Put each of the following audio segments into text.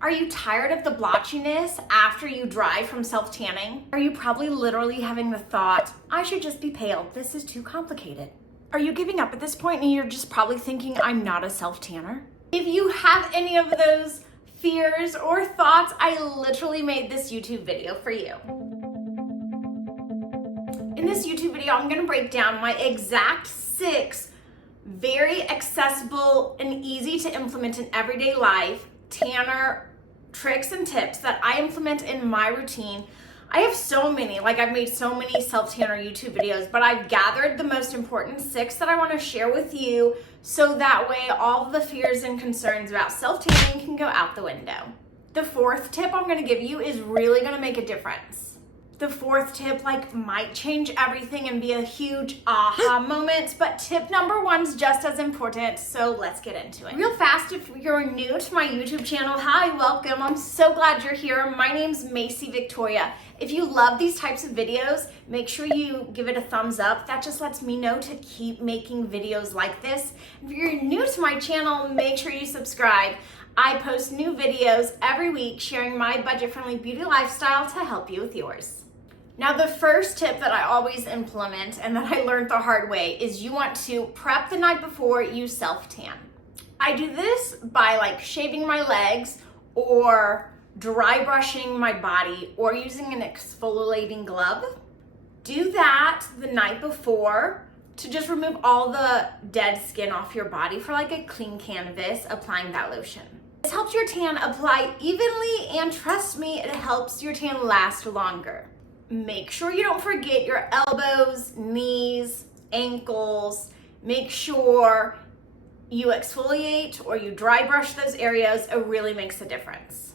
Are you tired of the blotchiness after you dry from self-tanning? Are you probably literally having the thought, I should just be pale, this is too complicated? Are you giving up at this point and you're just probably thinking, I'm not a self-tanner? If you have any of those fears or thoughts, I literally made this YouTube video for you. In this YouTube video, I'm gonna break down my exact 6 very accessible and easy to implement in everyday life tanner tricks and tips that I implement in my routine. I have so many, I've made so many self-tanner YouTube videos, but I've gathered the most important 6 that I want to share with you so that way all of the fears and concerns about self-tanning can go out the window. The 4th tip I'm going to give you is really going to make a difference. The 4th tip might change everything and be a huge aha moment, but tip number 1's just as important, so let's get into it. Real fast, if you're new to my YouTube channel, hi, welcome. I'm so glad you're here. My name's Macie Victoria. If you love these types of videos, make sure you give it a thumbs up. That just lets me know to keep making videos like this. If you're new to my channel, make sure you subscribe. I post new videos every week sharing my budget-friendly beauty lifestyle to help you with yours. Now, the first tip that I always implement and that I learned the hard way is you want to prep the night before you self-tan. I do this by shaving my legs or dry brushing my body or using an exfoliating glove. Do that the night before to just remove all the dead skin off your body for a clean canvas, applying that lotion. This helps your tan apply evenly, and trust me, it helps your tan last longer. Make sure you don't forget your elbows, knees, ankles. Make sure you exfoliate or you dry brush those areas. It really makes a difference.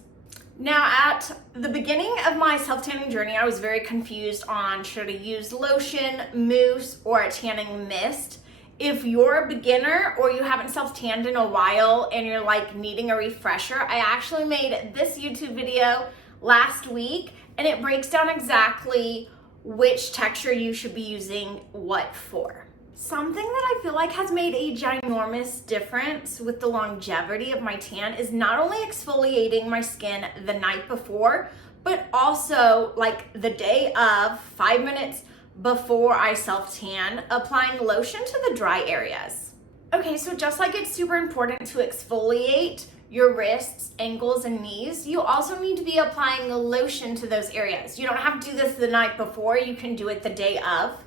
Now, at the beginning of my self-tanning journey, I was very confused on should I use lotion, mousse, or a tanning mist. If you're a beginner or you haven't self-tanned in a while and you're needing a refresher, I actually made this YouTube video last week, and it breaks down exactly which texture you should be using what for. Something that I feel has made a ginormous difference with the longevity of my tan is not only exfoliating my skin the night before, but also the day of, 5 minutes before I self-tan, applying lotion to the dry areas. Okay, so just like it's super important to exfoliate your wrists, ankles, and knees, you also need to be applying the lotion to those areas. You don't have to do this the night before, you can do it the day of.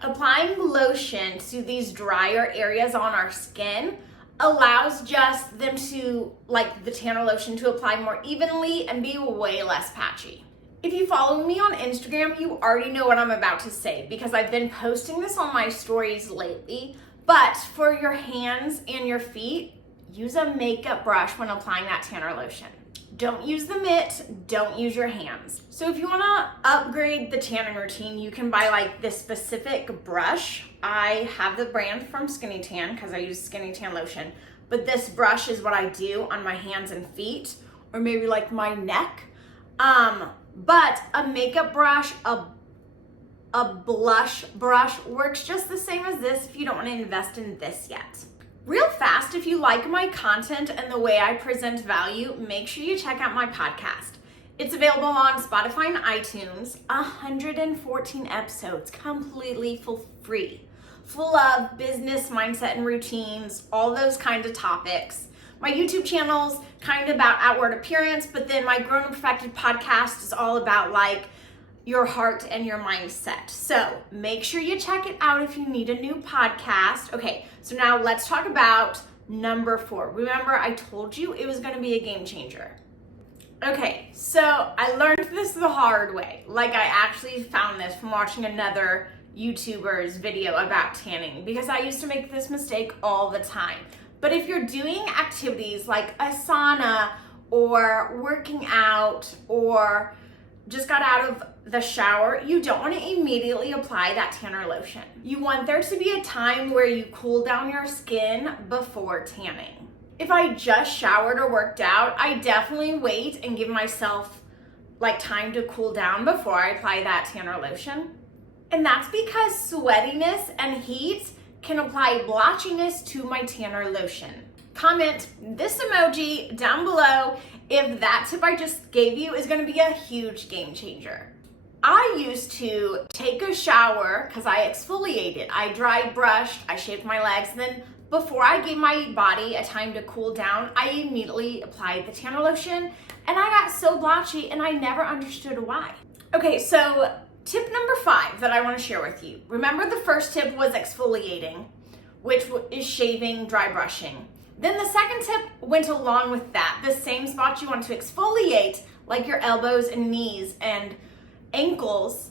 Applying lotion to these drier areas on our skin allows just them to, the tanner lotion to apply more evenly and be way less patchy. If you follow me on Instagram, you already know what I'm about to say because I've been posting this on my stories lately, but for your hands and your feet, use a makeup brush when applying that tanner lotion. Don't use the mitt, don't use your hands. So if you wanna upgrade the tanning routine, you can buy this specific brush. I have the brand from Skinny Tan because I use Skinny Tan lotion, but this brush is what I do on my hands and feet, or maybe my neck. But a makeup brush, a blush brush works just the same as this if you don't wanna invest in this yet. Real fast, if you like my content and the way I present value, make sure you check out my podcast. It's available on Spotify and iTunes, 114 episodes, completely for free, full of business, mindset, and routines, all those kinds of topics. My YouTube channel's kind of about outward appearance, but then my Grown and Perfected podcast is all about your heart and your mindset. So make sure you check it out if you need a new podcast. Okay, so now let's talk about number 4. Remember, I told you it was gonna be a game changer. Okay, so I learned this the hard way. I actually found this from watching another YouTuber's video about tanning because I used to make this mistake all the time. But if you're doing activities like a sauna or working out or just got out of the shower, you don't want to immediately apply that tanner lotion. You want there to be a time where you cool down your skin before tanning. If I just showered or worked out, I definitely wait and give myself time to cool down before I apply that tanner lotion. And that's because sweatiness and heat can apply blotchiness to my tanner lotion. Comment this emoji down below if that tip I just gave you is gonna be a huge game changer. I used to take a shower because I exfoliated. I dry brushed, I shaved my legs, and then before I gave my body a time to cool down, I immediately applied the tanner lotion, and I got so blotchy and I never understood why. Okay, so tip number 5 that I want to share with you. Remember the first tip was exfoliating, which is shaving, dry brushing. Then the second tip went along with that. The same spots you want to exfoliate, like your elbows and knees and ankles,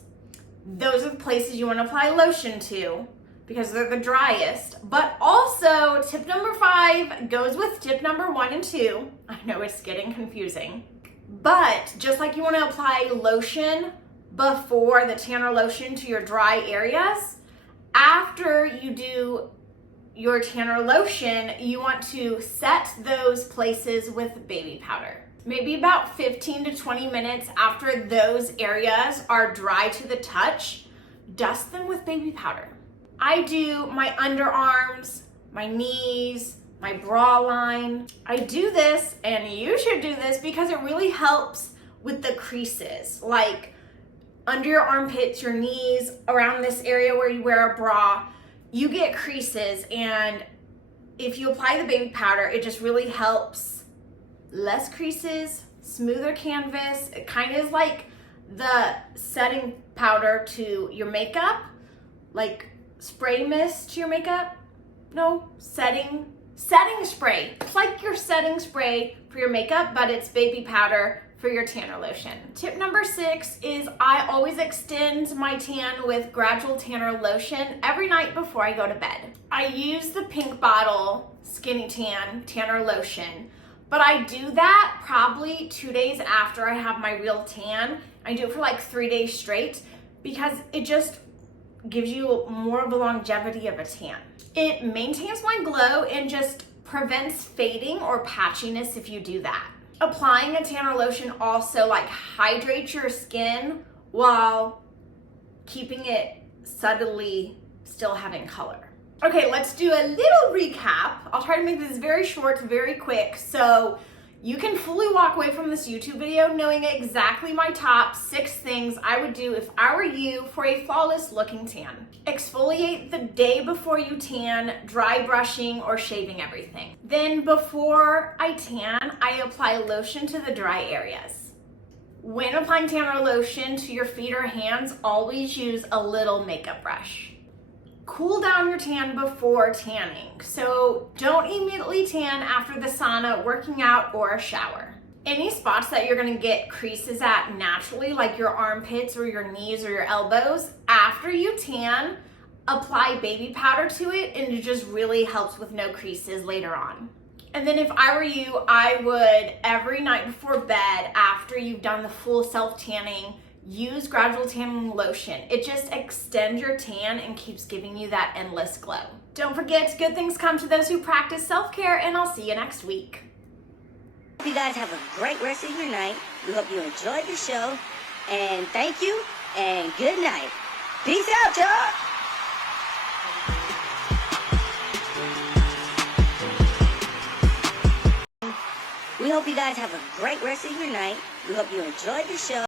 those are the places you want to apply lotion to because they're the driest. But also tip number 5 goes with tip number 1 and 2. I know it's getting confusing. But just like you want to apply lotion before the tanner lotion to your dry areas, after you do your tanner lotion, you want to set those places with baby powder. Maybe about 15 to 20 minutes after those areas are dry to the touch, dust them with baby powder. I do my underarms, my knees, my bra line. I do this, and you should do this because it really helps with the creases, like under your armpits, your knees, around this area where you wear a bra. You get creases, and if you apply the baby powder, it just really helps. Less creases, smoother canvas. It kind of is like the setting powder to your makeup, like spray mist to your makeup. No, setting spray. It's like your setting spray for your makeup, but it's baby powder for your tanner lotion. Tip number 6 is I always extend my tan with gradual tanner lotion every night before I go to bed. I use the pink bottle skinny tan tanner lotion, but I do that probably 2 days after I have my real tan. I do it for like 3 days straight because it just gives you more of a longevity of a tan. It maintains my glow and just prevents fading or patchiness if you do that. Applying a tanner lotion also like hydrates your skin while keeping it subtly still having color. Okay, let's do a little recap. I'll try to make this very short, very quick, so you can fully walk away from this YouTube video knowing exactly my top 6 things I would do if I were you for a flawless looking tan. Exfoliate the day before you tan, dry brushing or shaving everything. Then before I tan, I apply lotion to the dry areas. When applying tanner lotion to your feet or hands, always use a little makeup brush. Cool down your tan before tanning. So don't immediately tan after the sauna, working out, or a shower. Any spots that you're gonna get creases at naturally, like your armpits or your knees or your elbows, after you tan, apply baby powder to it, and it just really helps with no creases later on. And then if I were you, I would every night before bed, after you've done the full self-tanning, use gradual tanning lotion. It just extends your tan and keeps giving you that endless glow. Don't forget, good things come to those who practice self-care, and I'll see you next week. Hope you guys have a great rest of your night. We hope you enjoyed the show. And thank you, and good night. Peace out, y'all. We hope you guys have a great rest of your night. We hope you enjoyed the show.